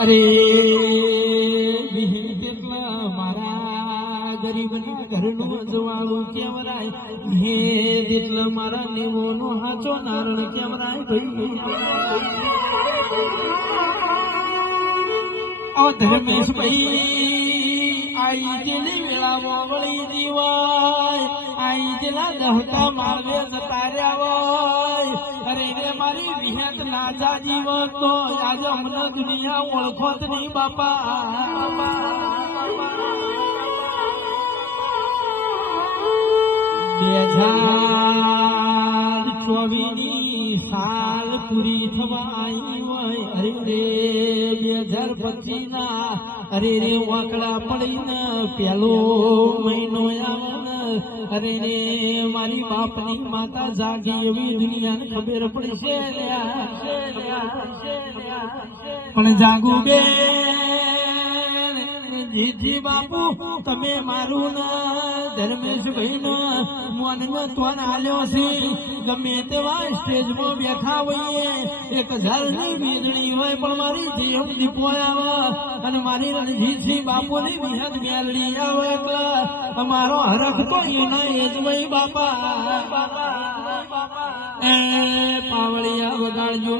અરે વિહીન કેટલા મારા ગરીબના ઘરનું અજવાળું કેવરાય હે જેટલા મારા લેવોનો હાચો નારણ કેવરાય ભાઈ ઓ ધર્મેશ ભાઈ આઈ જેલી વેળામાં વળી દીવાય આઈ જેલા દહતા માળવે જતા રહ્યા અરે રે મારી વિહત નાજા જીવન તો આજે અમને દુનિયા ઓળખોત નહીં બાપા 2024 સાલ પૂરી થવા આવી હોય અરે રે 2025 ના અરે રે વાકડા પડીને પેલો મહિનો આવે અરે રે મારી બાપની માતા જાગી એવી દુનિયાને ખબર પડશે પણ જાગુ બે જીજી બાપુ તમે મારું ધર્મેશ ભાઈ નો મન નો તોન આલ્યો છે ગમે તેવા સ્ટેજમાં બેઠા હોઈએ 1000 ની વીજળી હોય પણ મારી જીવ દીપો આવે અને મારી રણજીતસિંહ બાપુની વિહત મેલડી આવે એટલે અમારો હરખ તો એના એ જ ભાઈ બાપા એ પાવળિયા વગાડજો